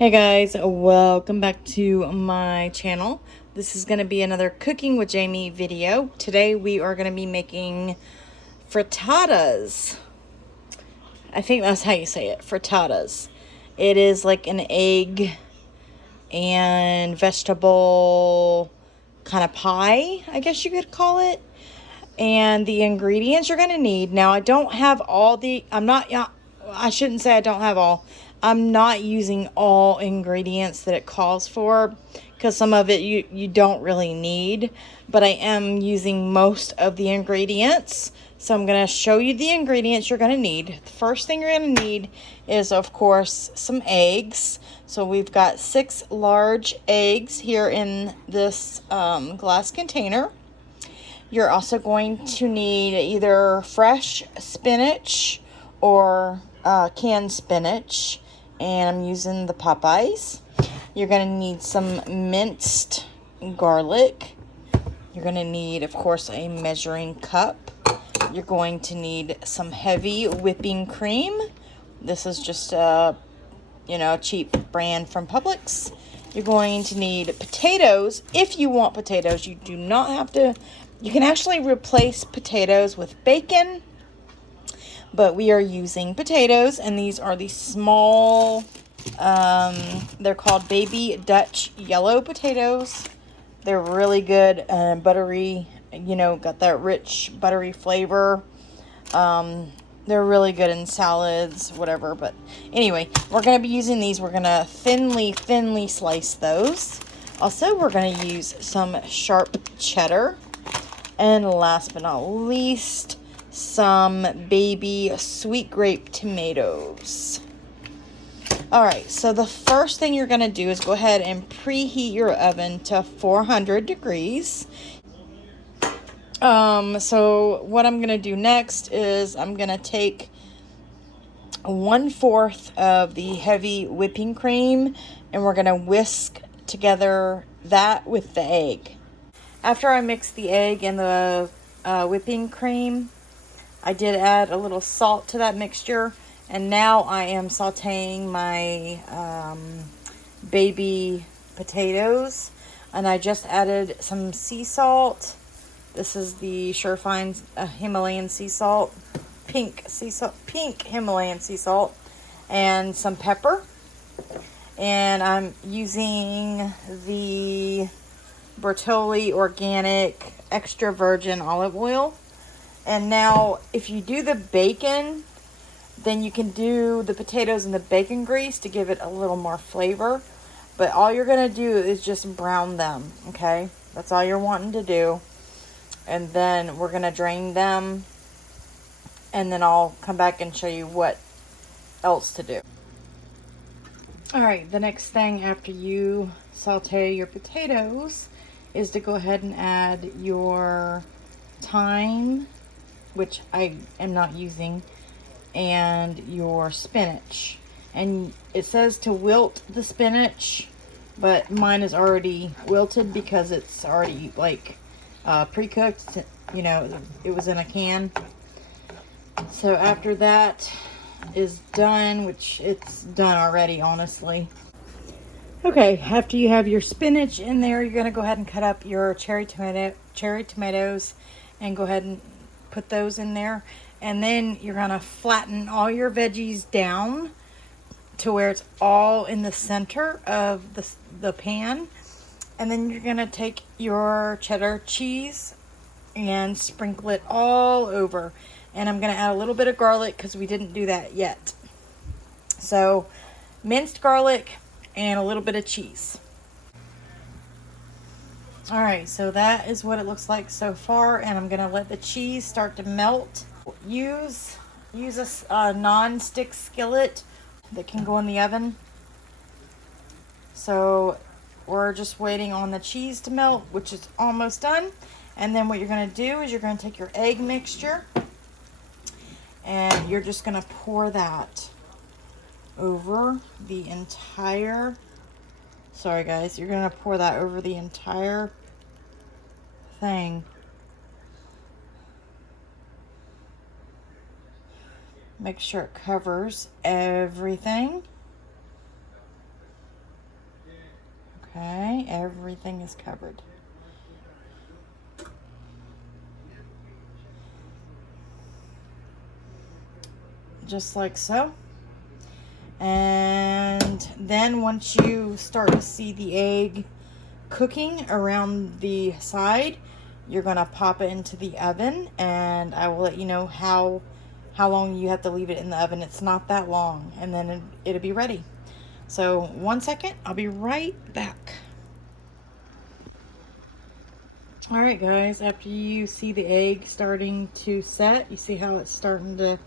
Hey guys, welcome back to my channel. This is going to be another Cooking with Jamie video. Today we are going to be making frittatas. I think that's how you say it, frittatas. It is like an egg and vegetable kind of pie, I guess you could call it. And the ingredients you're going to need. Now, I don't have all the, I shouldn't say I don't have all. I'm not using all ingredients that it calls for because some of it you don't really need. But I am using most of the ingredients. So I'm going to show you the ingredients you're going to need. The first thing you're going to need is, of course, some eggs. So we've got 6 large eggs here in this glass container. You're also going to need either fresh spinach or canned spinach. And I'm using the Popeyes. You're going to need some minced garlic. You're going to need, of course, a measuring cup. You're going to need some heavy whipping cream. This is just a cheap brand from Publix. You're going to need potatoes. If you want potatoes, you do not have to. You can actually replace potatoes with bacon, but we are using potatoes, and these are the small, they're called baby Dutch yellow potatoes. They're really good and buttery, got that rich buttery flavor. They're really good in salads, whatever. But anyway, we're going to be using these. We're going to thinly slice those. Also, we're going to use some sharp cheddar. And last but not least, some baby sweet grape tomatoes. Alright, so the first thing you're going to do is go ahead and preheat your oven to 400 degrees. So what I'm going to do next is I'm going to take 1/4 of the heavy whipping cream, and we're going to whisk together that with the egg. After I mix the egg and the whipping cream, I did add a little salt to that mixture, and now I am sauteing my baby potatoes, and I just added some sea salt. This is the Surefine Himalayan sea salt, pink Himalayan sea salt, and some pepper. And I'm using the Bertolli organic extra virgin olive oil. And now if you do the bacon, then you can do the potatoes in the bacon grease to give it a little more flavor. But all you're going to do is just brown them, okay? That's all you're wanting to do. And then we're going to drain them, and then I'll come back and show you what else to do. Alright, the next thing after you saute your potatoes is to go ahead and add your thyme, which I am not using, and your spinach. And it says to wilt the spinach, but mine is already wilted because it's already like pre-cooked. It was in a can. So after that is done, which it's done already, honestly. Okay, after you have your spinach in there, you're going to go ahead and cut up your cherry tomatoes and go ahead and put those in there. And then you're going to flatten all your veggies down to where it's all in the center of the pan. And then you're going to take your cheddar cheese and sprinkle it all over. And I'm going to add a little bit of garlic because we didn't do that yet. So, minced garlic and a little bit of cheese. Alright, so that is what it looks like so far, and I'm going to let the cheese start to melt. Use a non-stick skillet that can go in the oven. So we're just waiting on the cheese to melt, which is almost done. And then what you're going to do is you're going to take your egg mixture, and you're just going to pour that over the entire, sorry guys, you're going to pour that over the entire thing. Make sure it covers everything. Okay, everything is covered. Just like so. And then once you start to see the egg cooking around the side, you're gonna pop it into the oven, and I will let you know how long you have to leave it in the oven. It's not that long, and then it'll be ready. So 1 second, I'll be right back. All right, guys, after you see the egg starting to set, you see how it's starting to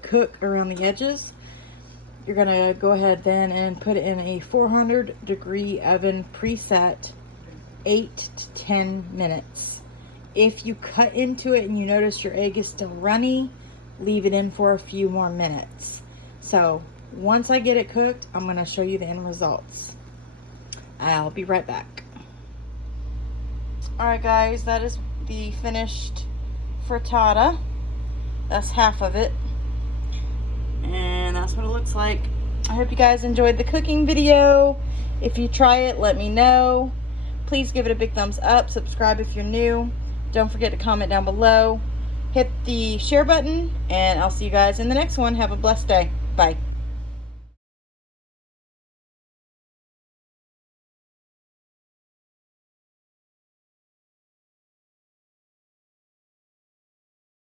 cook around the edges. You're gonna go ahead then and put it in a 400-degree oven preset, 8 to 10 minutes. If you cut into it and you notice your egg is still runny, leave it in for a few more minutes. So once I get it cooked, I'm gonna show you the end results. I'll be right back. All right, guys, that is the finished frittata. That's half of it. And that's what it looks like. I hope you guys enjoyed the cooking video. If you try it, let me know. Please give it a big thumbs up. Subscribe if you're new. Don't forget to comment down below. Hit the share button, and I'll see you guys in the next one. Have a blessed day. Bye.